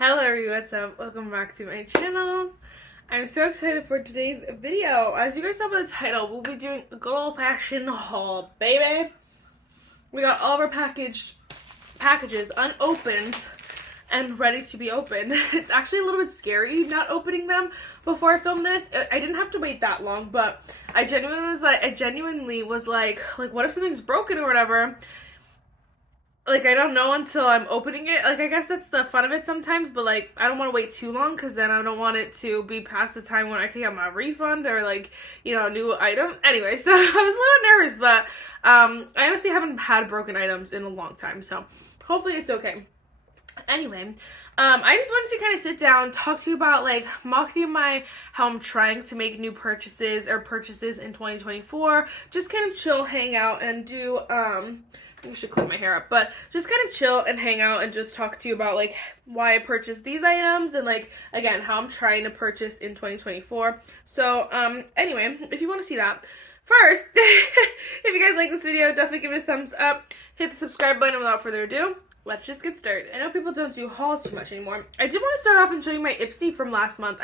Hello everyone, what's up? Welcome back to my channel. I'm so excited for today's video. As you guys saw by the title, we'll be doing a good old-fashioned haul, baby. We got all of our packages unopened and ready to be opened. It's actually a little bit scary not opening them before I film this. I didn't have to wait that long, but I genuinely was like, what if something's broken or whatever? Like, I don't know until I'm opening it. Like, I guess that's the fun of it sometimes, but, like, I don't want to wait too long because then I don't want it to be past the time when I can get my refund or, like, you know, a new item. Anyway, so I was a little nervous, but I honestly haven't had broken items in a long time, so hopefully it's okay. Anyway, I just wanted to kind of sit down, talk to you about, like, walk through how I'm trying to make new purchases in 2024. Just kind of chill, hang out, and do, I should clean my hair up, but just kind of chill and hang out and just talk to you about, like, why I purchased these items and, like, again, how I'm trying to purchase in 2024. So, anyway, if you want to see that, first, if you guys like this video, definitely give it a thumbs up, hit the subscribe button, and without further ado, let's just get started. I know people don't do hauls too much anymore. I did want to start off and show you my Ipsy from last month.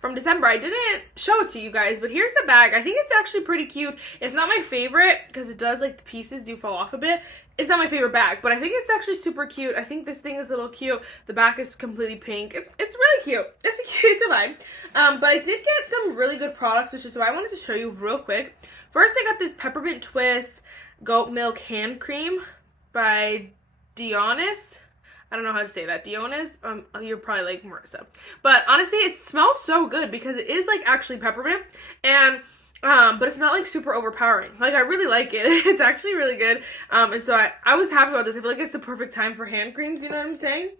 From December, I didn't show it to you guys, but here's the bag. I think it's actually pretty cute. It's not my favorite because it does, like, the pieces do fall off a bit. It's not my favorite bag, but I think it's actually super cute. I think this thing is a little cute. The back is completely pink. It's really cute. It's a vibe. But I did get some really good products, which is why I wanted to show you real quick. First, I got this Peppermint Twist Goat Milk Hand Cream by Dionys. I don't know how to say that. Dionys? You're probably like Marissa. But honestly, it smells so good because it is, like, actually peppermint. And, but it's not, like, super overpowering. Like, I really like it. It's actually really good. And so I was happy about this. I feel like it's the perfect time for hand creams, you know what I'm saying?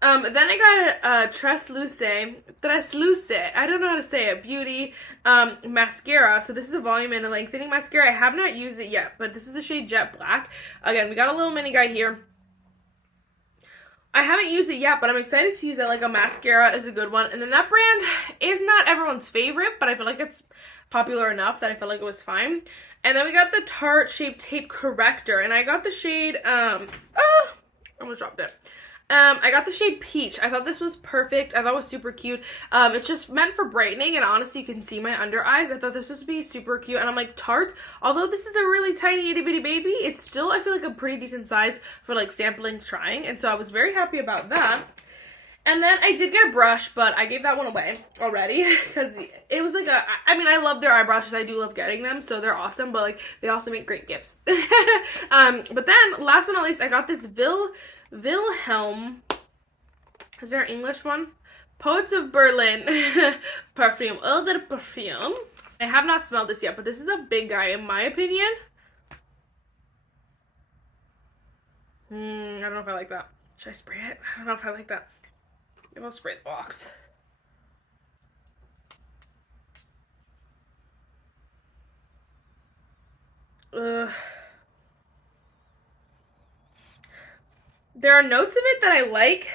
Then I got a Tresluce, I don't know how to say it, beauty mascara. So this is a volume and a lengthening mascara. I have not used it yet, but this is the shade Jet Black. Again, we got a little mini guy here. I haven't used it yet, but I'm excited to use it. Like, a mascara is a good one. And then that brand is not everyone's favorite, but I feel like it's popular enough that I felt like it was fine. And then we got the Tarte Shape Tape Corrector, and I got the shade, I almost dropped it. I got the shade Peach. I thought this was perfect. I thought it was super cute. It's just meant for brightening, and honestly, you can see my under eyes. I thought this would be super cute, and I'm like, Tarte, although this is a really tiny itty-bitty baby, it's still, I feel like, a pretty decent size for, like, sampling, trying, and so I was very happy about that. And then I did get a brush, but I gave that one away already because it was like I mean, I love their eye brushes. I do love getting them, so they're awesome, but, like, they also make great gifts. But then, last but not least, I got this Wilhelm, is there an English one? Poets of Berlin perfume, eau de perfume. I have not smelled this yet, but this is a big guy in my opinion. I don't know if I like that. Should I spray it? I don't know if I like that. Maybe I'll spray the box. There are notes of it that I like.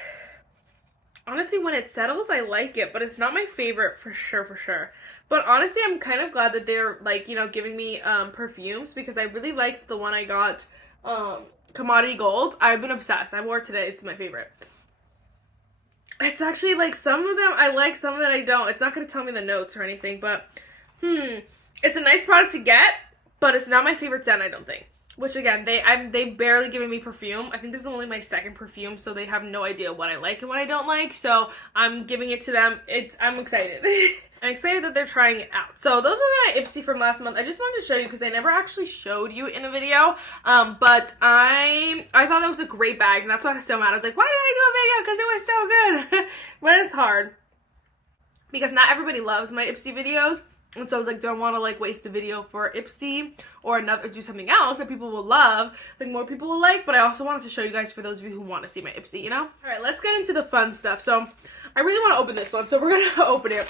Honestly, when it settles, I like it, but it's not my favorite for sure. But honestly, I'm kind of glad that they're, like, you know, giving me perfumes because I really liked the one I got, Commodity Gold. I've been obsessed. I wore it today. It's my favorite. It's actually, like, some of them I like, some of it I don't. It's not going to tell me the notes or anything, but, it's a nice product to get, but it's not my favorite scent, I don't think. Which, again, they barely giving me perfume. I think this is only my second perfume, so they have no idea what I like and what I don't like. So I'm giving it to them. I'm excited. I'm excited that they're trying it out. So those are my Ipsy from last month. I just wanted to show you because I never actually showed you in a video. But I thought that was a great bag, and that's why I was so mad. I was like, why did I do a video? Because it was so good. But it's hard because not everybody loves my Ipsy videos. And so I was like, don't want to, like, waste a video for Ipsy or do something else that people will love, like, more people will like, but I also wanted to show you guys for those of you who want to see my Ipsy, you know? Alright, let's get into the fun stuff. So, I really want to open this one, so we're going to open it.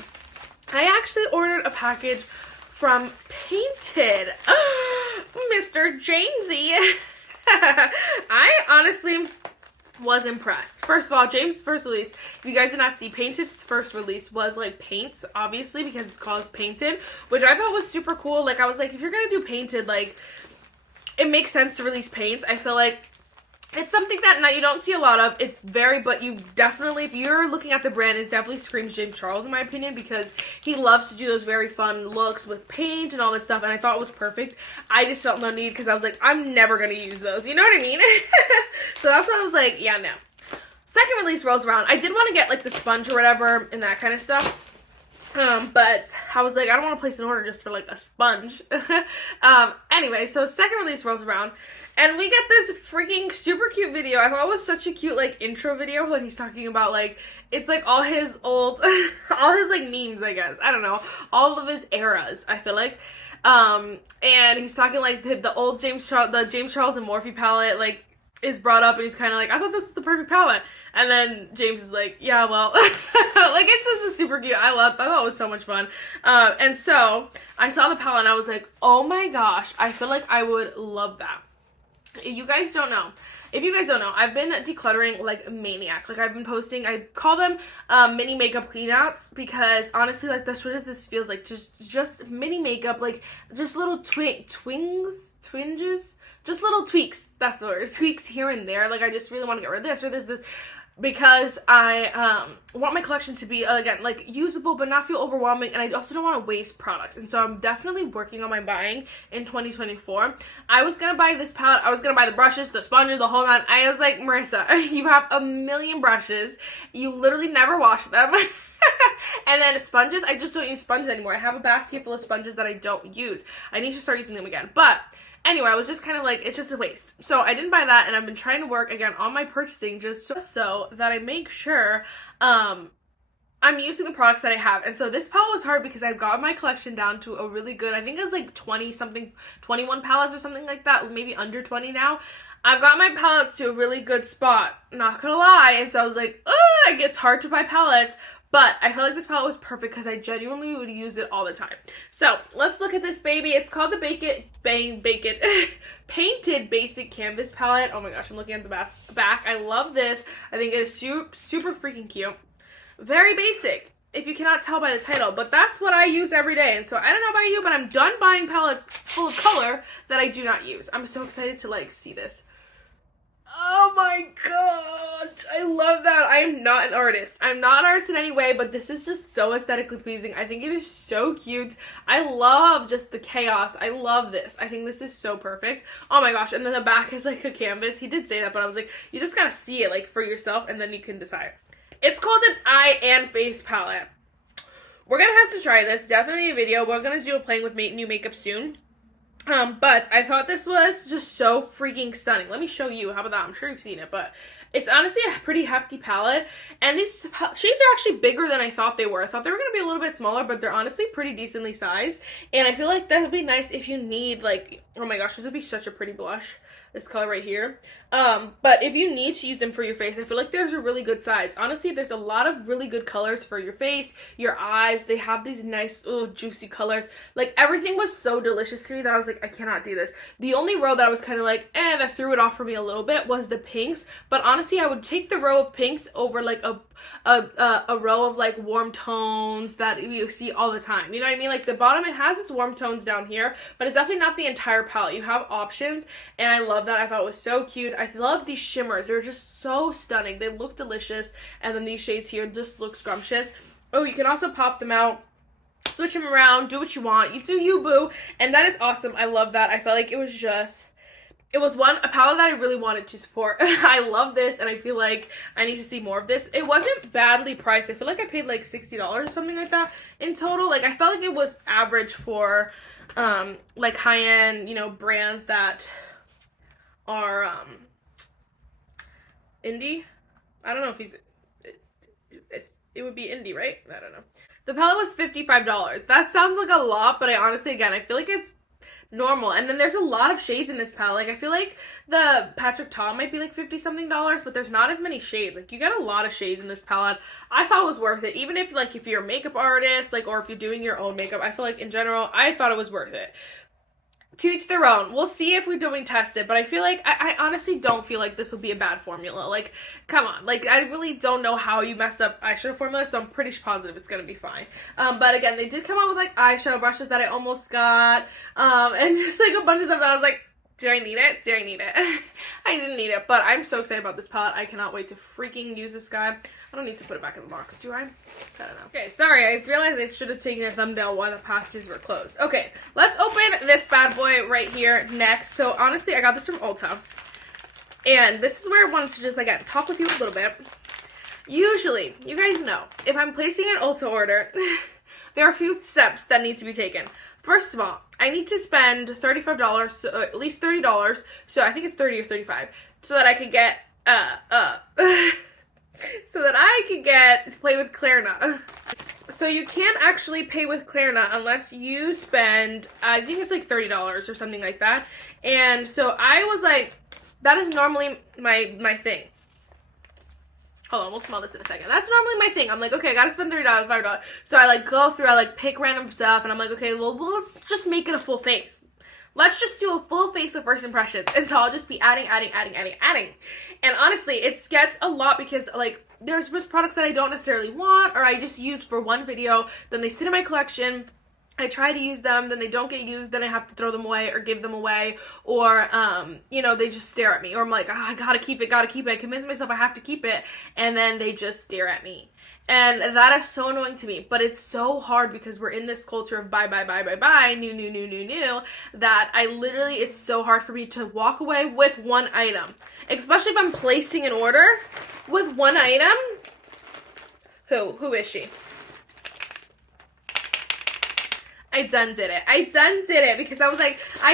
I actually ordered a package from Painted. Mr. Jamesy. I honestly was impressed. First of all, James' first release, if you guys did not see, Painted's first release was, like, paints, obviously, because it's called Painted, which I thought was super cool. Like, I was like, if you're gonna do Painted, like, it makes sense to release paints. I feel like It's something that you don't see a lot of. It's very, but you definitely, if you're looking at the brand, it definitely screams James Charles in my opinion, because he loves to do those very fun looks with paint and all this stuff, and I thought it was perfect. I just felt no need because I was like, I'm never going to use those. You know what I mean? So that's why I was like, yeah, no. Second release rolls around. I did want to get like the sponge or whatever and that kind of stuff. But I was like, I don't want to place an order just for like a sponge. Anyway, so second release rolls around and we get this freaking super cute video. I thought it was such a cute like intro video when he's talking about like, it's like all his old, all his like memes, I guess. I don't know. All of his eras, I feel like. And he's talking like the old James Charles and Morphe palette, like, is brought up, and he's kind of like, I thought this was the perfect palette. And then James is like, yeah, well, like, it's just a super cute. I thought it was so much fun. And so I saw the palette and I was like, oh my gosh, I feel like I would love that. If you guys don't know, I've been decluttering like a maniac. Like, I've been posting, I call them mini makeup cleanouts, because honestly, like, that's what this feels like. Just mini makeup, like, just little twinges, just little tweaks. That's the word. Tweaks here and there. Like, I just really want to get rid of this or this, because I want my collection to be, again, like, usable but not feel overwhelming, and I also don't want to waste products. And so I'm definitely working on my buying in 2024. I was gonna buy this palette, I was gonna buy the brushes, the sponges, the whole nine. I was like, Marissa, you have a million brushes, you literally never wash them. And then sponges, I just don't use sponges anymore. I have a basket full of sponges that I don't use. I need to start using them again. But anyway, I was just kind of like, it's just a waste. So I didn't buy that, and I've been trying to work again on my purchasing just so that I make sure I'm using the products that I have. And so this palette was hard because I've got my collection down to a really good, I think it was like 20 something, 21 palettes or something like that, maybe under 20 now. I've got my palettes to a really good spot, not gonna lie. And so I was like, it gets hard to buy palettes. But I felt like this palette was perfect because I genuinely would use it all the time. So let's look at this baby. It's called the Painted Basic Canvas Palette. Oh my gosh, I'm looking at the back. I love this. I think it is super freaking cute. Very basic, if you cannot tell by the title, but that's what I use every day. And so I don't know about you, but I'm done buying palettes full of color that I do not use. I'm so excited to like see this. Oh my god, I love that. I am not an artist. I'm not an artist in any way, but this is just so aesthetically pleasing. I think it is so cute. I love just the chaos. I love this. I think this is so perfect. Oh my gosh, and then the back is like a canvas. He did say that, but I was like, you just gotta see it like for yourself and then you can decide. It's called an eye and face palette. We're gonna have to try this. Definitely a video. We're gonna do a playing with new makeup soon. But I thought this was just so freaking stunning. Let me show you. How about that? I'm sure you've seen it, but it's honestly a pretty hefty palette. And these shades are actually bigger than I thought they were. I thought they were going to be a little bit smaller, but they're honestly pretty decently sized. And I feel like that would be nice if you need, like, oh my gosh, this would be such a pretty blush. This color right here. But if you need to use them for your face, I feel like there's a really good size. Honestly, there's a lot of really good colors for your face, your eyes. They have these nice, juicy colors. Like, everything was so delicious to me that I was like, I cannot do this. The only row that I was kind of like, that threw it off for me a little bit was the pinks. But honestly, I would take the row of pinks over like a row of like warm tones that you see all the time. You know what I mean? Like, the bottom, it has its warm tones down here, but it's definitely not the entire palette. You have options, and I love that. I thought it was so cute. I love these shimmers. They're just so stunning. They look delicious, and then these shades here just look scrumptious. Oh, you can also pop them out, switch them around, do what you want. You do you, boo. And that is awesome. I love that. I felt like it was a palette that I really wanted to support. I love this, and I feel like I need to see more of this. It wasn't badly priced. I feel like I paid like $60 or something like that in total. Like, I felt like it was average for like high-end, brands that are indie. I don't know if it would be indie, right? I don't know. The palette was $55. That sounds like a lot, but I feel like it's normal. And then there's a lot of shades in this palette. Like, I feel like the Patrick Ta might be like $50 something, but there's not as many shades. Like, you get a lot of shades in this palette. I thought it was worth it. Even if you're a makeup artist, like, or if you're doing your own makeup, I feel like in general, I thought it was worth it. To each their own. We'll see if we're doing tested, but I feel like, I honestly don't feel like this would be a bad formula. Like, come on. Like, I really don't know how you mess up eyeshadow formula, so I'm pretty positive it's gonna be fine. But again, they did come out with, like, eyeshadow brushes that I almost got, and just, like, a bunch of stuff that I was like, Do I need it? Do I need it? I didn't need it, but I'm so excited about this palette. I cannot wait to freaking use this guy. I don't need to put it back in the box, do I? I don't know. Okay, sorry, I realized I should have taken a thumbnail while the packages were closed. Okay, let's open this bad boy right here next. So honestly, I got this from Ulta. And this is where I wanted to just, again, talk with you a little bit. Usually, you guys know, if I'm placing an Ulta order, there are a few steps that need to be taken. First of all, I need to spend $35, so at least $30, so I think it's 30 or 35, so that I could get, so that I could get to play with Klarna. So you can't actually pay with Klarna unless you spend, I think it's like $30 or something like that. And so I was like, that is normally my thing. Hold on, we'll smell this in a second. That's normally my thing. I'm like, okay, I gotta spend $30, $5. So I like go through, I like pick random stuff, and I'm like, okay, well let's just make it a full face. Let's just do a full face of first impressions. And so I'll just be adding. And honestly, it gets a lot because like there's just products that I don't necessarily want, or I just use for one video, then they sit in my collection. I try to use them, then they don't get used, then I have to throw them away or give them away, or, you know, they just stare at me, or I'm like, oh, I gotta keep it, I convince myself I have to keep it, and then they just stare at me. And that is so annoying to me, but it's so hard because we're in this culture of buy, new, that I literally, it's so hard for me to walk away with one item, especially if I'm placing an order with one item. Who is she? I done did it because I was like, I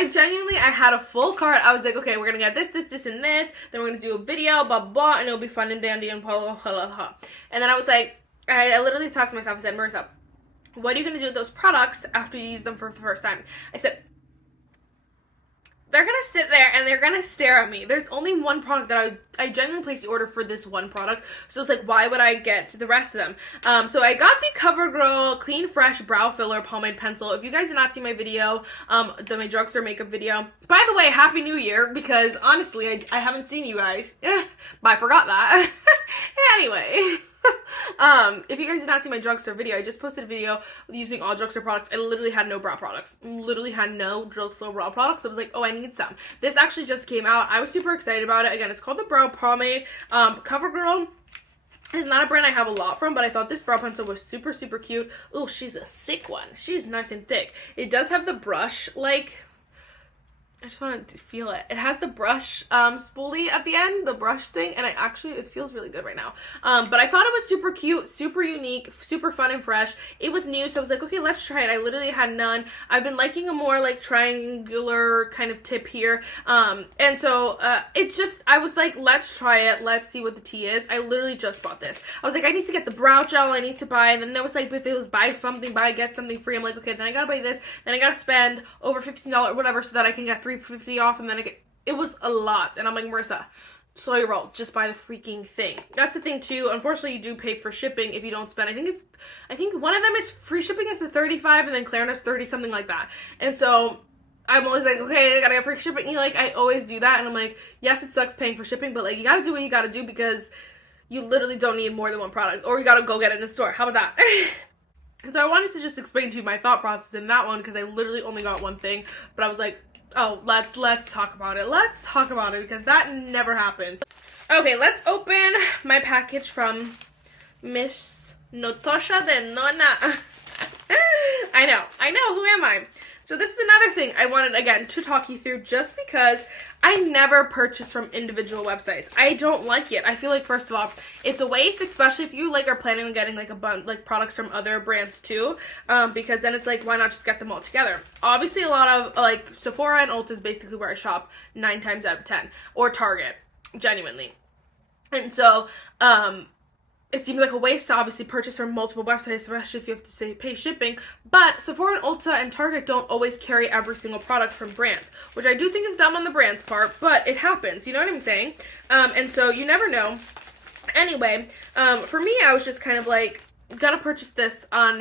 had a full cart. I was like, okay, we're gonna get this, and this, then we're gonna do a video, blah, blah, blah, and it'll be fun and dandy and blah, blah, blah, blah, blah. And then I was like, I literally talked to myself and said, Marissa, what are you gonna do with those products after you use them for the first time? I said, they're gonna sit there and they're gonna stare at me. There's only one product that I genuinely placed the order for, this one product. So it's like, why would I get the rest of them? So I got the CoverGirl Clean Fresh Brow Filler Pomade Pencil. If you guys did not see my video, my drugstore makeup video, by the way, Happy New Year, because honestly, I haven't seen you guys. But I forgot that. Anyway. If you guys did not see my drugstore video, I just posted a video using all drugstore products. I literally had no brow products. Literally had no drugstore brow products. I was like, oh, I need some. This actually just came out. I was super excited about it. Again, it's called the Brow Pomade. CoverGirl is not a brand I have a lot from, but I thought this brow pencil was super, super cute. Ooh, she's a sick one. She's nice and thick. It does have the brush, like, I just want to feel it. It has the brush spoolie at the end, the brush thing, and it feels really good right now. But I thought it was super cute, super unique, super fun and fresh. It was new, so I was like, okay, let's try it. I literally had none. I've been liking a more like triangular kind of tip here. And so it's just, I was like, let's try it. Let's see what the tea is. I literally just bought this. I was like, I need to get the brow gel I need to buy. And then there was like, if it was buy something, get something free. I'm like, okay, then I gotta buy this. Then I gotta spend over $15, whatever, so that I can get $3.50 off, and then it was a lot, and I'm like, Marissa, slow your roll, just buy the freaking thing. That's the thing too. Unfortunately, you do pay for shipping if you don't spend. I think one of them is free shipping is the 35, and then Klarna's 30, something like that. And so I'm always like, okay, I gotta get free shipping. And like, I always do that, and I'm like, yes, it sucks paying for shipping, but like, you gotta do what you gotta do because you literally don't need more than one product, or you gotta go get it in the store. How about that? And so I wanted to just explain to you my thought process in that one because I literally only got one thing, but I was like, oh, let's talk about it. Let's talk about it because that never happened. Okay, let's open my package from Miss Natasha NOA. I know, who am I? So this is another thing I wanted, again, to talk you through just because I never purchase from individual websites. I don't like it. I feel like, first of all, it's a waste, especially if you like are planning on getting like a bunch like products from other brands too, because then it's like, why not just get them all together? Obviously, a lot of like Sephora and Ulta is basically where I shop 9 times out of 10, or Target, genuinely. And so, it seems like a waste to obviously purchase from multiple websites, especially if you have to pay shipping. But Sephora and Ulta and Target don't always carry every single product from brands, which I do think is dumb on the brand's part, but it happens. You know what I'm saying? And so you never know. Anyway, for me, I was just kind of like, gonna purchase this on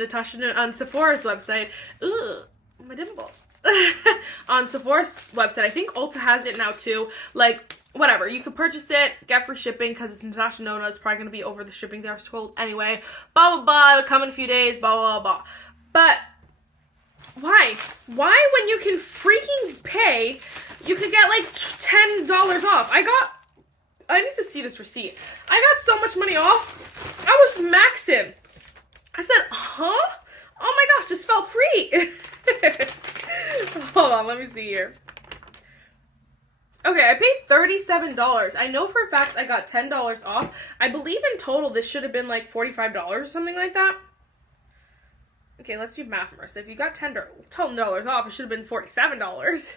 Sephora's website. Ooh, my dimple. On Sephora's website. I think Ulta has it now too. Like, whatever, you can purchase it, get free shipping because it's Natasha NOA. It's probably going to be over the shipping threshold anyway. Blah, blah, blah, it'll come in a few days, blah, blah, blah, blah. But Why? Why when you can freaking pay, you could get like $10 off? I need to see this receipt. I got so much money off. I was maxing. I said, huh? Oh my gosh, this felt free. Hold on, let me see here. Okay, I paid $37. I know for a fact I got $10 off. I believe in total this should have been like $45 or something like that. Okay, let's do math, Marissa. If you got $10 off, it should have been $47.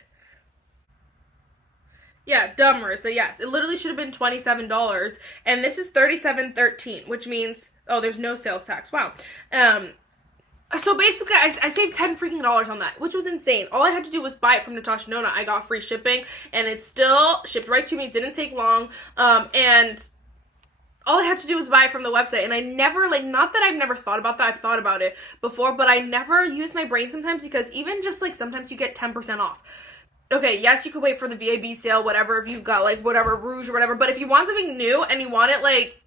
Yeah, dumb, Marissa. Yes, it literally should have been $27, and this is $37.13, which means, oh, there's no sales tax. Wow. So basically, I saved $10 freaking on that, which was insane. All I had to do was buy it from Natasha NOA. I got free shipping, and it still shipped right to me. It didn't take long, and all I had to do was buy it from the website. And I never, like, not that I've never thought about that. I've thought about it before, but I never use my brain sometimes, because even just, like, sometimes you get 10% off. Okay, yes, you could wait for the VAB sale, whatever, if you got, like, whatever, Rouge or whatever. But if you want something new and you want it, like,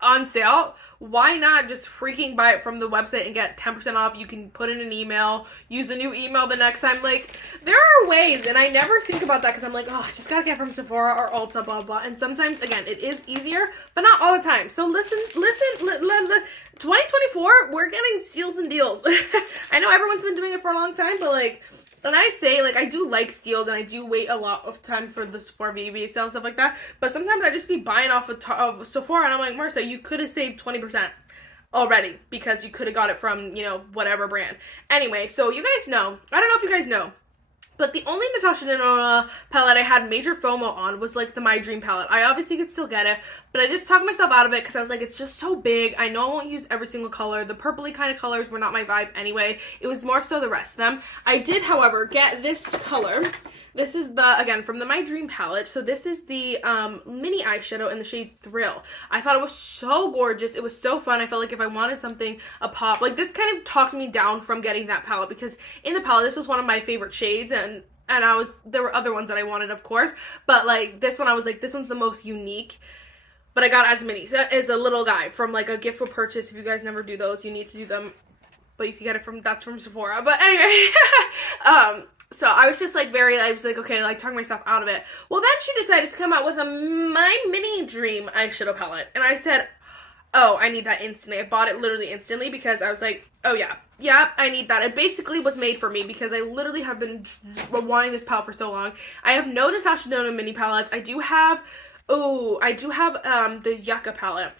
on sale, why not just freaking buy it from the website and get 10% off? You can put in an email, use a new email the next time. Like, there are ways, and I never think about that because I'm like, oh, I just gotta get from Sephora or Ulta, blah, blah. And sometimes, again, it is easier, but not all the time. So listen, 2024, we're getting steals and deals. I know everyone's been doing it for a long time, but, like, when I say, like, I do like steals, and I do wait a lot of time for the Sephora VAB sale and stuff like that, but sometimes I just be buying off of Sephora, and I'm like, Marissa, you could have saved 20% already, because you could have got it from, you know, whatever brand. Anyway, so you guys know, I don't know if you guys know, but the only Natasha NOA palette I had major FOMO on was, like, the My Dream palette. I obviously could still get it, but I just talked myself out of it because I was like, it's just so big. I know I won't use every single color. The purpley kind of colors were not my vibe anyway. It was more so the rest of them. I did, however, get this color. This is the, again, from the My Dream palette. So this is the mini eyeshadow in the shade Thrill. I thought it was so gorgeous. It was so fun. I felt like if I wanted something, a pop, like this kind of talked me down from getting that palette, because in the palette, this was one of my favorite shades, and there were other ones that I wanted, of course, but like this one, I was like, this one's the most unique. But I got as many. So it's a little guy from like a gift for purchase. If you guys never do those, you need to do them. But you can get it that's from Sephora. But anyway, so I was just like I was like, okay, like talking myself out of it. Well, then she decided to come out with a My Mini Dream eyeshadow palette. And I said, oh, I need that instantly. I bought it literally instantly because I was like, oh yeah, I need that. It basically was made for me because I literally have been wanting this palette for so long. I have no Natasha NOA mini palettes. I do have the Yucca palette.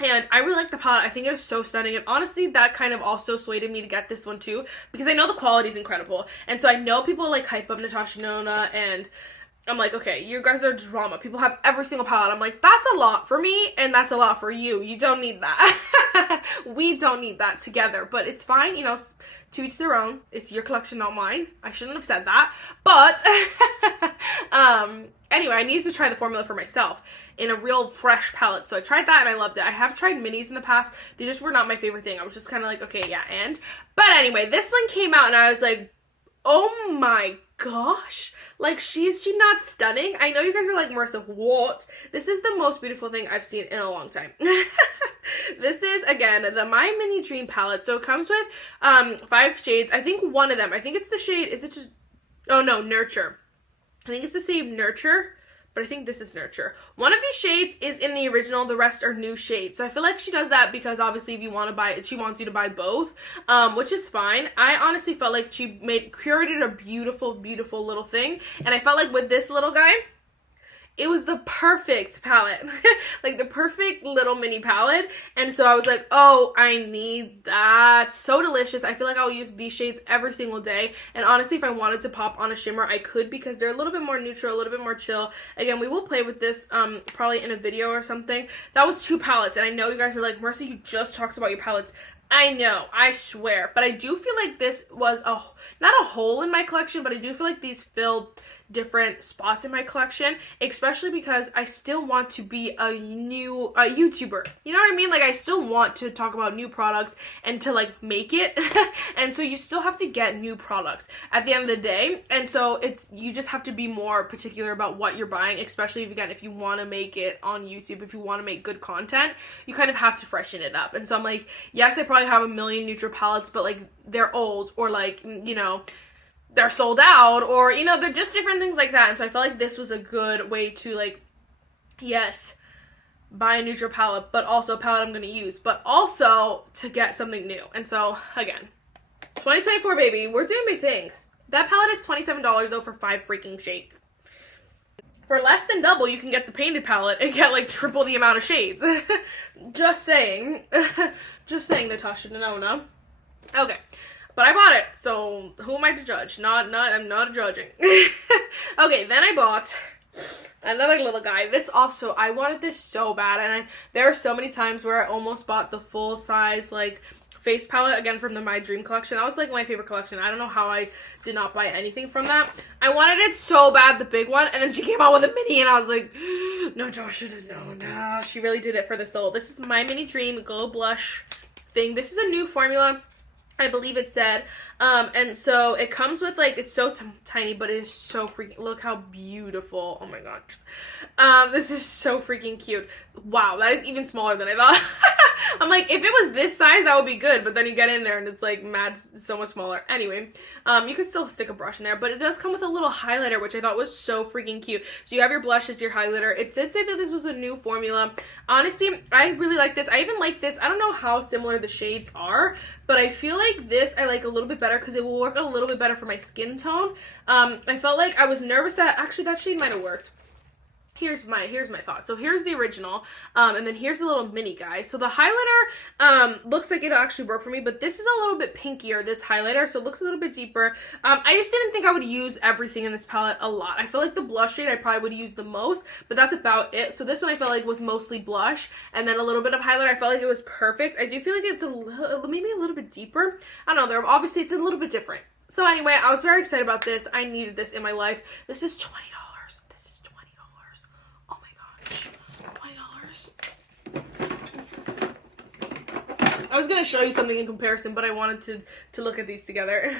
And I really like the palette. I think it is so stunning. And honestly, that kind of also swayed me to get this one too, because I know the quality is incredible. And so I know people like hype up Natasha NOA, and I'm like, okay, you guys are drama. People have every single palette. I'm like, that's a lot for me, and that's a lot for you. You don't need that. We don't need that together. But it's fine, you know, to each their own. It's your collection, not mine. I shouldn't have said that. But anyway, I needed to try the formula for myself in a real fresh palette. So I tried that and I loved it. I have tried minis in the past. They just were not my favorite thing. I was just kind of like, okay, yeah, and. But anyway, this one came out and I was like, oh my gosh. Like, is she not stunning? I know you guys are like, Marissa, what? This is the most beautiful thing I've seen in a long time. This is, again, the My Mini Dream palette. So it comes with 5 shades. I think one of them, I think it's the shade, is it just, oh no, Nurture. I think it's the same Nurture, but I think this is Nurture. One of these shades is in the original, the rest are new shades. So I feel like she does that because obviously if you want to buy it, she wants you to buy both, which is fine. I honestly felt like she curated a beautiful, beautiful little thing. And I felt like with this little guy, it was the perfect palette. Like the perfect little mini palette. And so I was like, oh, I need that. So delicious. I feel like I'll use these shades every single day. And honestly, if I wanted to pop on a shimmer, I could, because they're a little bit more neutral, a little bit more chill. Again, we will play with this probably in a video or something. That was 2 palettes. And I know you guys are like, Marissa, you just talked about your palettes. I know, I swear. But I do feel like this was not a hole in my collection, but I do feel like these filled different spots in my collection, especially because I still want to be a YouTuber. You know what I mean? Like, I still want to talk about new products and to like make it. And so you still have to get new products at the end of the day. And so you just have to be more particular about what you're buying, especially if you want to make it on YouTube, if you want to make good content, you kind of have to freshen it up. And so I'm like, yes, I probably I have a million neutral palettes, but like they're old, or like, you know, they're sold out, or, you know, they're just different things like that. And so I felt like this was a good way to, like, yes, buy a neutral palette, but also a palette I'm going to use, but also to get something new. And so, again, 2024, baby, we're doing big things. That palette is $27 though for 5 freaking shades. For less than double, you can get the painted palette and get like triple the amount of shades. Just saying. Just saying, Natasha NOA. Okay. But I bought it, so who am I to judge? I'm not judging. Okay, then I bought another little guy. This also, I wanted this so bad, and there are so many times where I almost bought the full size, like, face palette, again, from the My Dream collection. That was, like, my favorite collection. I don't know how I did not buy anything from that. I wanted it so bad, the big one, and then she came out with a mini, and I was like, no, Josh, no, she really did it for the soul. This is My Mini Dream Glow Blush thing. This is a new formula, I believe it said, and so it comes with, like, it's so tiny, but it is so freaking, look how beautiful, oh my god, this is so freaking cute. Wow, that is even smaller than I thought. I'm like, if it was this size, that would be good, but then you get in there and it's like mad, so much smaller. Anyway, you could still stick a brush in there, but it does come with a little highlighter, which I thought was so freaking cute. So you have your blushes, your highlighter. It did say that this was a new formula. Honestly, I really like this. I even like this. I don't know how similar the shades are, but I feel like this I like a little bit better because it will work a little bit better for my skin tone. I felt like I was nervous that actually that shade might have worked. Here's my thought. So here's the original, and then here's a little mini guy. So the highlighter looks like it'll actually work for me, but this is a little bit pinkier, this highlighter, so it looks a little bit deeper. I just didn't think I would use everything in this palette a lot. I feel like the blush shade I probably would use the most, but that's about it. So this one I felt like was mostly blush, and then a little bit of highlighter. I felt like it was perfect. I do feel like it's maybe a little bit deeper. I don't know, obviously it's a little bit different. So anyway, I was very excited about this. I needed this in my life. This is $20. I was gonna show you something in comparison, but I wanted to look at these together.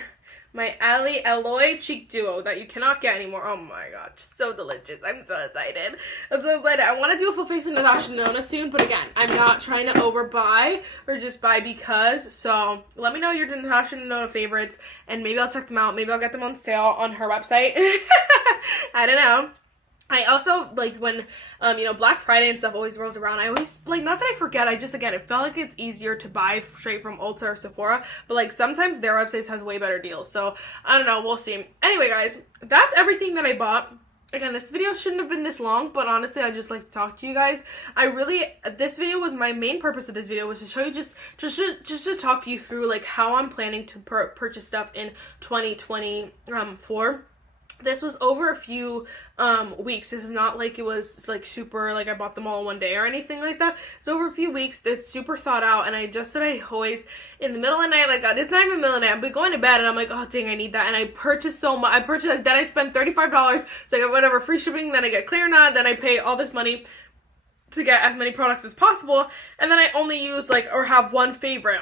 My Alloy Cheek Duo that you cannot get anymore. Oh my god, so delicious. I'm so excited. I'm so excited. I want to do a full face of Natasha NOA soon, but again, I'm not trying to overbuy or just buy because. So let me know your Natasha NOA favorites, and maybe I'll check them out. Maybe I'll get them on sale on her website. I don't know. I also, like, when, you know, Black Friday and stuff always rolls around, I always, like, not that I forget, I just, again, it felt like it's easier to buy straight from Ulta or Sephora, but, like, sometimes their websites has way better deals, so, I don't know, we'll see. Anyway, guys, that's everything that I bought. Again, this video shouldn't have been this long, but honestly, I just like to talk to you guys. This video was, my main purpose of this video was to show you just to talk you through, like, how I'm planning to purchase stuff in 2024. This was over a few weeks. This is not like it was like super, like I bought them all in one day or anything like that. It's over a few weeks. It's super thought out, and I always, in the middle of the night, like, it's not even the middle of the night, I'll be going to bed and I'm like, oh dang, I need that, and I purchased so much. Then I spent $35, so I get whatever free shipping, then I get Clear.not, then I pay all this money to get as many products as possible, and then I only use, like, or have one favorite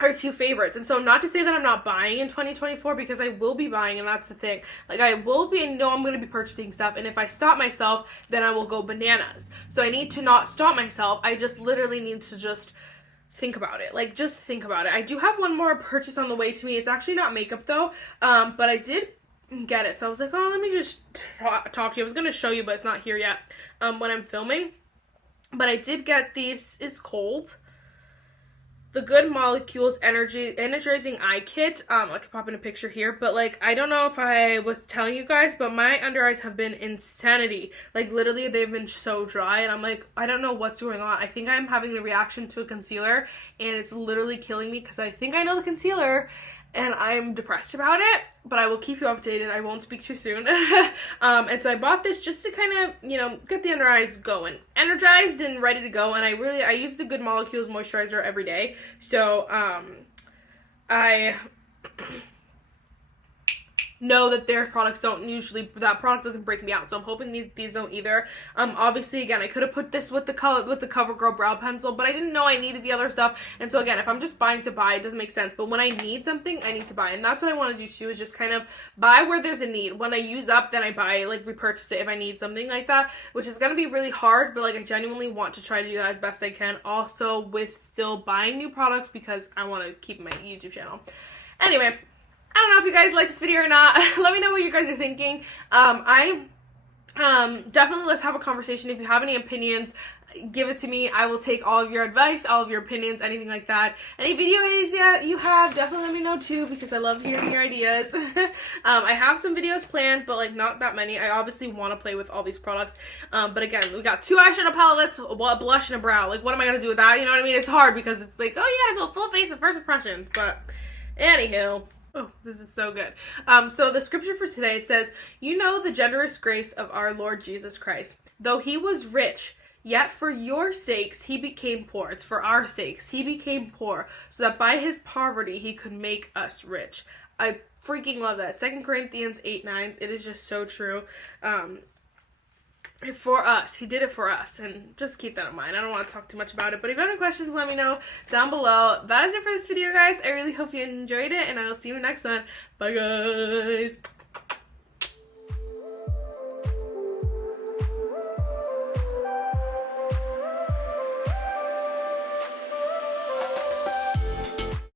or two favorites. And so, not to say that I'm not buying in 2024, because I will be buying, and that's the thing. Like, I will be, and know I'm going to be purchasing stuff, and if I stop myself, then I will go bananas. So I need to not stop myself. I just literally need to just think about it. Like, just think about it. I do have one more purchase on the way to me. It's actually not makeup though, but I did get it. So I was like, oh, let me just talk to you. I was going to show you, but it's not here yet when I'm filming. But I did get these. Is cold. The Good Molecules Energizing Eye Kit. I could pop in a picture here, but, like, I don't know if I was telling you guys, but my under eyes have been insanity. Like, literally, they've been so dry, and I'm like, I don't know what's going on. I think I'm having the reaction to a concealer, and it's literally killing me, because I think I know the concealer, and I'm depressed about it, but I will keep you updated. I won't speak too soon. And so I bought this just to kind of, you know, get the under eyes going. Energized and ready to go, and I use the Good Molecules moisturizer every day. know that their products don't usually, that product doesn't break me out. So I'm hoping these don't either. Obviously, again, I could have put this with the CoverGirl brow pencil, but I didn't know I needed the other stuff. And so again, if I'm just buying to buy, it doesn't make sense. But when I need something, I need to buy. And that's what I want to do too, is just kind of buy where there's a need. When I use up, then I buy, like, repurchase it if I need something like that, which is going to be really hard, but like I genuinely want to try to do that as best I can. Also with still buying new products because I want to keep my YouTube channel. Anyway, I don't know if you guys like this video or not. Let me know what you guys are thinking. Definitely let's have a conversation. If you have any opinions, give it to me. I will take all of your advice, all of your opinions, anything like that. Any video ideas you have, definitely let me know too, because I love hearing your ideas. I have some videos planned, but like not that many. I obviously want to play with all these products. But again, we got 2 eyeshadow palettes, a blush, and a brow. Like, what am I going to do with that? You know what I mean? It's hard because it's like, oh yeah, it's a full face of first impressions. But anywho. Oh, this is so good. So the scripture for today, it says, "You know the generous grace of our Lord Jesus Christ. Though he was rich, yet for your sakes he became poor." It's for our sakes. He became poor, so that by his poverty he could make us rich. I freaking love that. 2 Corinthians 8:9. It is just so true. For us. He did it for us. And just keep that in mind. I don't want to talk too much about it. But if you have any questions, let me know down below. That is it for this video, guys. I really hope you enjoyed it. And I will see you next one. Bye, guys.